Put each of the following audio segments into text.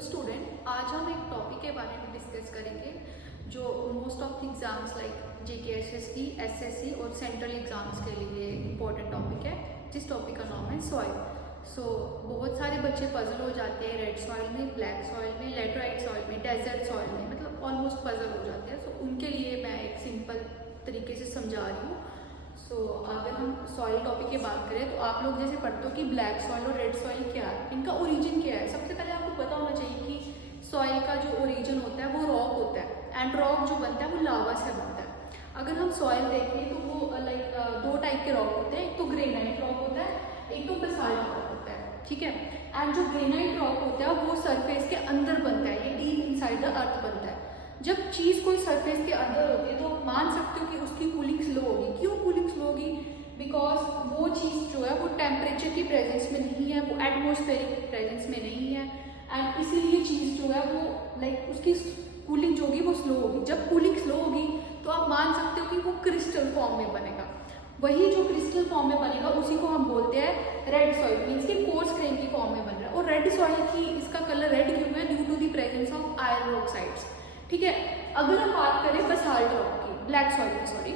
Hello student, आज हम एक टॉपिक के बारे में डिस्कस करेंगे जो most of the exams like JKSSC, SSC और सेंट्रल एग्जाम्स के लिए इम्पोर्टेंट टॉपिक है, जिस टॉपिक का नाम है सॉइल। बहुत सारे बच्चे पजल हो जाते हैं रेड सॉइल में, ब्लैक सॉइल में, लेटराइट सॉइल में, डेजर्ट सॉइल में, मतलब ऑलमोस्ट पजल हो जाते हैं। उनके लिए मैं एक सिंपल तरीके से समझा रही हूँ। अगर हम सॉइल टॉपिक की बात करें तो आप लोग जैसे पढ़ते हो कि ब्लैक सॉइल और रेड सॉइल क्या है, इनका ओरिजिन क्या है। सबसे पहले आपको पता होना चाहिए कि सॉइल का जो ओरिजिन होता है वो रॉक होता है, एंड रॉक जो बनता है वो लावा से बनता है। अगर हम सॉइल देखें तो वो लाइक दो टाइप के रॉक होते हैं, एक तो ग्रेनाइट रॉक होता है, एक तो बसाल्ट रॉक होता है, ठीक है। एंड जो ग्रेनाइट रॉक होता है वो सरफेस के अंदर बनता है, ये डीप इनसाइड द अर्थ बनता है। जब चीज़ कोई सरफेस के अंदर होती है तो आप मान सकते हो कि उसकी कूलिंग स्लो होगी। क्यों कूलिंग स्लो होगी? बिकॉज वो चीज़ जो है वो टेम्परेचर की प्रेजेंस में नहीं है, वो एटमॉस्फेरिक प्रेजेंस में नहीं है, एंड इसीलिए चीज़ जो है वो लाइक उसकी कूलिंग जो होगी वो स्लो होगी। जब कूलिंग स्लो होगी तो आप मान सकते हो कि वो क्रिस्टल फॉर्म में बनेगा। वही जो क्रिस्टल फॉर्म में बनेगा उसी को हम बोलते हैं रेड सॉइल, मीन्स कि कोर्स ग्रेन की फॉर्म में बन रहा है। और रेड सॉइल की इसका कलर रेड क्यों है? Due to the presence of iron oxides, ठीक है। अगर हम बात करें बसाल्ट रॉक की, ब्लैक सॉइल की सॉरी,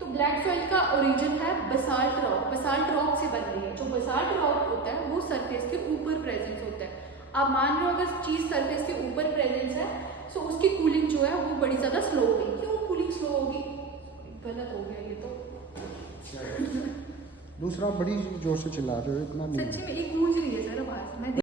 तो ब्लैक सॉइल का ओरिजिन है बसाल्ट रॉक। बसाल्ट रॉक से बन रही है। जो बसाल्ट रॉक होता है वो सरफेस के ऊपर प्रेजेंस होता है। आप मान रहे हो अगर चीज सरफेस के ऊपर प्रेजेंस है तो उसकी कूलिंग जो है वो बड़ी ज्यादा स्लो होगी। क्यों कूलिंग स्लो होगी? गलत हो गया ये तो। दूसरा बड़ी जोर से चिल्ला रहे हो, इतना नहीं। सच्ची में एक गूंज रही है सर आवाज। मैं